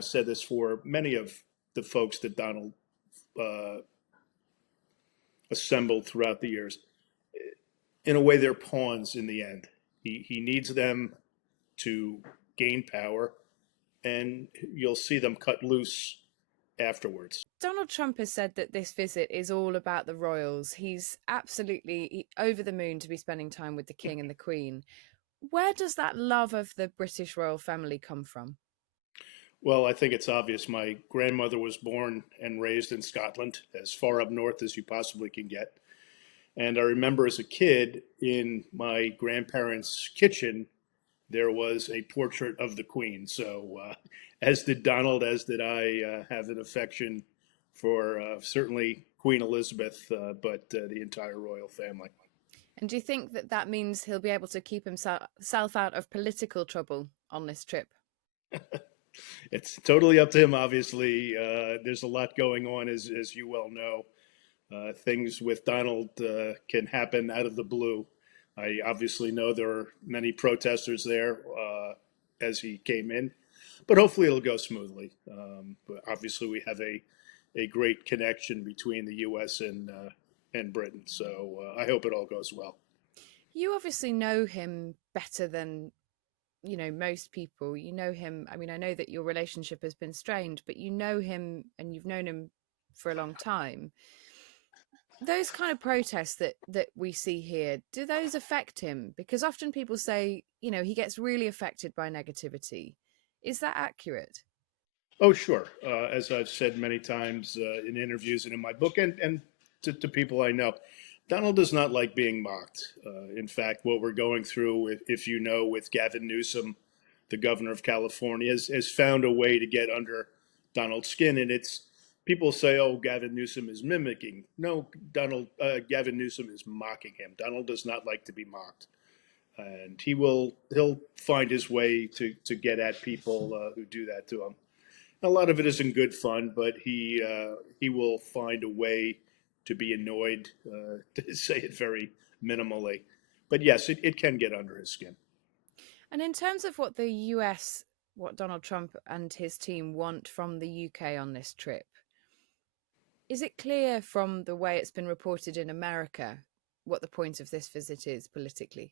I've said this for many of the folks that Donald uh, assembled throughout the years. In a way, they're pawns in the end. He needs them to gain power, and you'll see them cut loose afterwards. Donald Trump has said that this visit is all about the royals. He's absolutely over the moon to be spending time with the king and the queen. Where does that love of the British royal family come from? Well, I think it's obvious. My grandmother was born and raised in Scotland, as far up north as you possibly can get. And I remember as a kid in my grandparents' kitchen, there was a portrait of the Queen. So, as did Donald, as did I, have an affection for certainly Queen Elizabeth, but the entire royal family. And do you think that that means he'll be able to keep himself out of political trouble on this trip? It's totally up to him, obviously. There's a lot going on, as you well know. Things with Donald can happen out of the blue. I obviously know there are many protesters there as he came in, but hopefully it'll go smoothly. But obviously, we have a great connection between the U.S. and Britain, so I hope it all goes well. You obviously know him better than most people. You know him. I mean, I know that your relationship has been strained, but you know him and you've known him for a long time. Those kind of protests that we see here, do those affect him? Because often people say, he gets really affected by negativity. Is that accurate? Oh, sure. As I've said many times in interviews and in my book, and to people I know, Donald does not like being mocked. In fact, what we're going through, if you know, with Gavin Newsom, the governor of California, has found a way to get under Donald's skin. And it's people say, "Oh, Gavin Newsom is mimicking." No, Gavin Newsom is mocking him. Donald does not like to be mocked, and he'll find his way to get at people who do that to him. A lot of it isn't good fun, but he will find a way to be annoyed, to say it very minimally. But yes, it can get under his skin. And in terms of what the US, what Donald Trump and his team want from the UK on this trip, is it clear from the way it's been reported in America what the point of this visit is politically?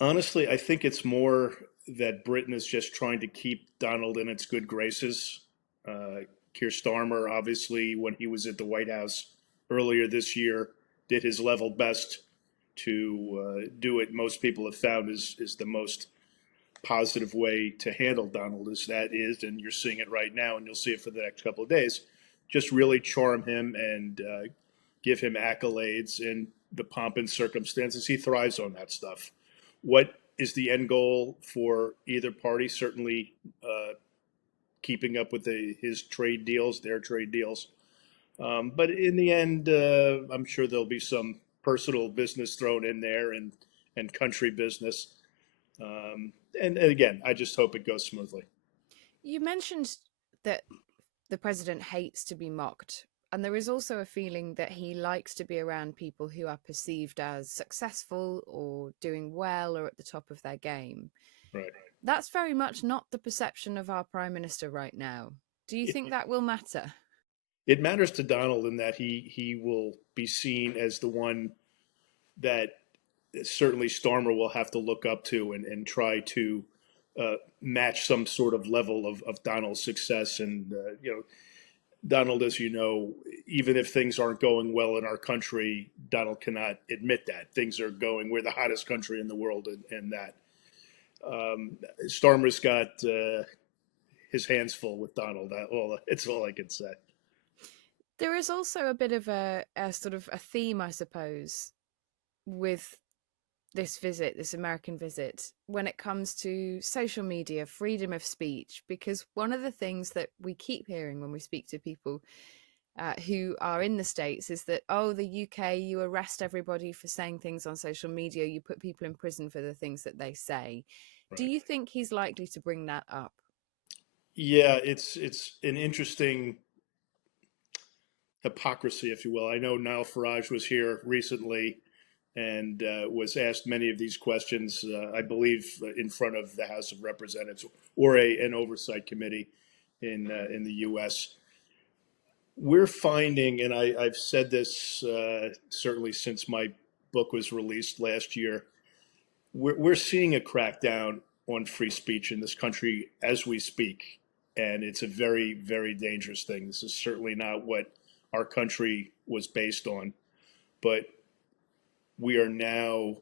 Honestly, I think it's more that Britain is just trying to keep Donald in its good graces. Keir Starmer, obviously, when he was at the White House earlier this year, did his level best to do what most people have found is the most positive way to handle Donald as that is, and you're seeing it right now, and you'll see it for the next couple of days. Just really charm him and give him accolades and the pomp and circumstances. He thrives on that stuff. What is the end goal for either party? Certainly, keeping up with his trade deals, their trade deals. But in the end, I'm sure there'll be some personal business thrown in there and country business. And again, I just hope it goes smoothly. You mentioned that the president hates to be mocked. And there is also a feeling that he likes to be around people who are perceived as successful or doing well or at the top of their game. Right. That's very much not the perception of our prime minister right now. Do you think that will matter? It matters to Donald in that he will be seen as the one that certainly Starmer will have to look up to and try to match some sort of level of Donald's success. And, Donald, as you know, even if things aren't going well in our country, Donald cannot admit that things are going. We're the hottest country in the world, and that Starmer's got his hands full with Donald. It's all I can say. There is also a bit of a sort of a theme, I suppose, with this visit, this American visit, when it comes to social media, freedom of speech, because one of the things that we keep hearing when we speak to people who are in the States is that, oh, the UK, you arrest everybody for saying things on social media, you put people in prison for the things that they say. Right. Do you think he's likely to bring that up? Yeah, it's an interesting hypocrisy, if you will. I know Nigel Farage was here recently and was asked many of these questions, I believe, in front of the House of Representatives or an oversight committee in the U.S. We're finding, and I've said this certainly since my book was released last year, we're seeing a crackdown on free speech in this country as we speak. And it's a very, very dangerous thing. This is certainly not what our country was based on. But we are now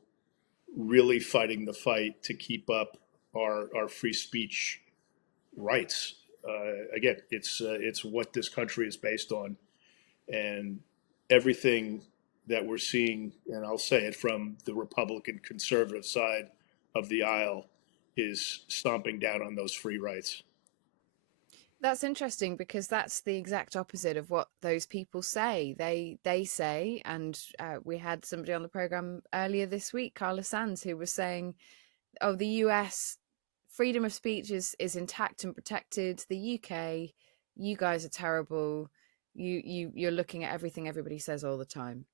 really fighting the fight to keep up our free speech rights. Again, it's what this country is based on, and everything that we're seeing, and I'll say it from the Republican conservative side of the aisle, is stomping down on those free rights. That's interesting because that's the exact opposite of what those people say. They say, and we had somebody on the program earlier this week, Carla Sands, who was saying, "Oh, the U.S. freedom of speech is intact and protected. The UK, you guys are terrible. You're looking at everything everybody says all the time."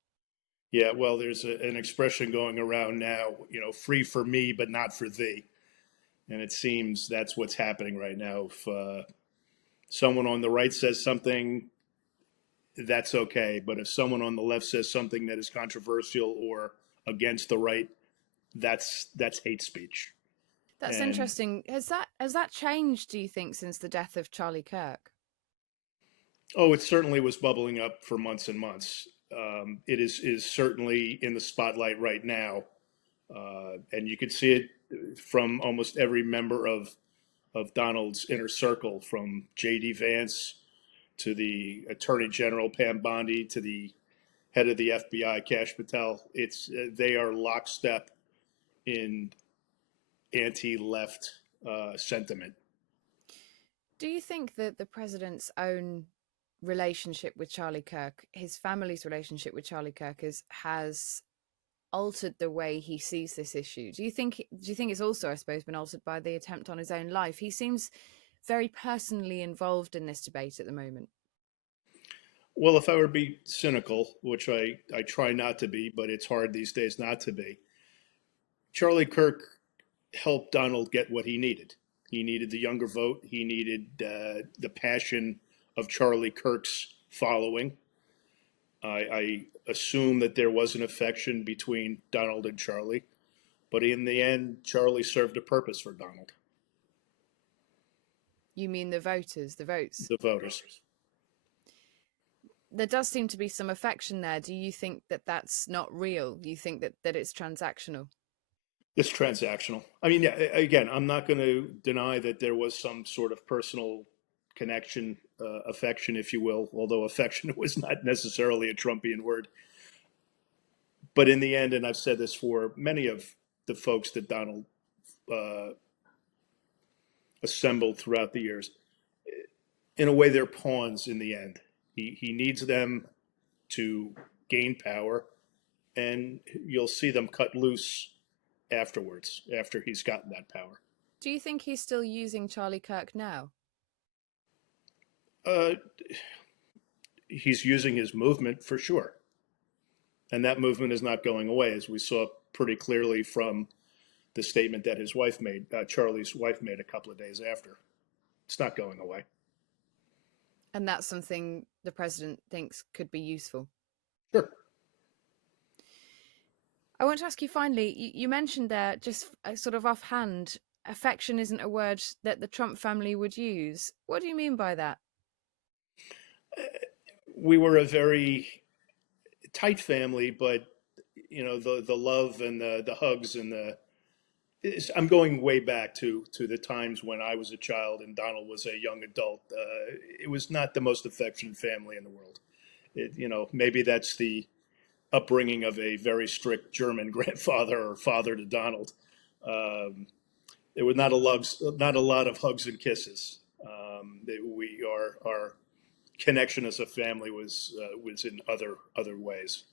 Yeah, well, there's an expression going around now, free for me, but not for thee. And it seems that's what's happening right now. If someone on the right says something, that's okay. But if someone on the left says something that is controversial or against the right, that's hate speech. That's And interesting. Has that changed, do you think, since the death of Charlie Kirk? oh, it certainly was bubbling up for months and months. It is certainly in the spotlight right now, and you could see it from almost every member of Donald's inner circle, from J.D. Vance to the Attorney General Pam Bondi to the head of the FBI Kash Patel. They are lockstep in anti-left sentiment. Do you think that the president's own relationship with Charlie Kirk, his family's relationship with Charlie Kirk, has altered the way he sees this issue? Do you think it's also, I suppose, been altered by the attempt on his own life? He seems very personally involved in this debate at the moment. Well, if I were to be cynical, which I try not to be, but it's hard these days not to be, Charlie Kirk helped Donald get what he needed. He needed the younger vote. He needed the passion of Charlie Kirk's following. I assume that there was an affection between Donald and Charlie, but in the end, Charlie served a purpose for Donald, You mean the voters, the votes? the voters. There does seem to be some affection there. Do you think that that's not real? Do you think that it's transactional? It's transactional. I mean, yeah, again, I'm not going to deny that there was some sort of personal connection, affection, if you will, although affection was not necessarily a Trumpian word. But in the end, and I've said this for many of the folks that Donald uh, assembled throughout the years, in a way, they're pawns in the end. He needs them to gain power, and you'll see them cut loose afterwards, after he's gotten that power. Do you think he's still using Charlie Kirk now? Uh, he's using his movement for sure. And that movement is not going away, as we saw pretty clearly from the statement that his wife made, Charlie's wife made a couple of days after. It's not going away. And that's something the president thinks could be useful. Sure. I want to ask you finally, you mentioned there, just sort of offhand, affection isn't a word that the Trump family would use. What do you mean by that? We were a very tight family, but the love and the hugs and I'm going way back to the times when I was a child and Donald was a young adult. It was not the most affectionate family in the world. Maybe that's the upbringing of a very strict German grandfather or father to Donald. There were not a lot of hugs and kisses. Our connection as a family was in other ways.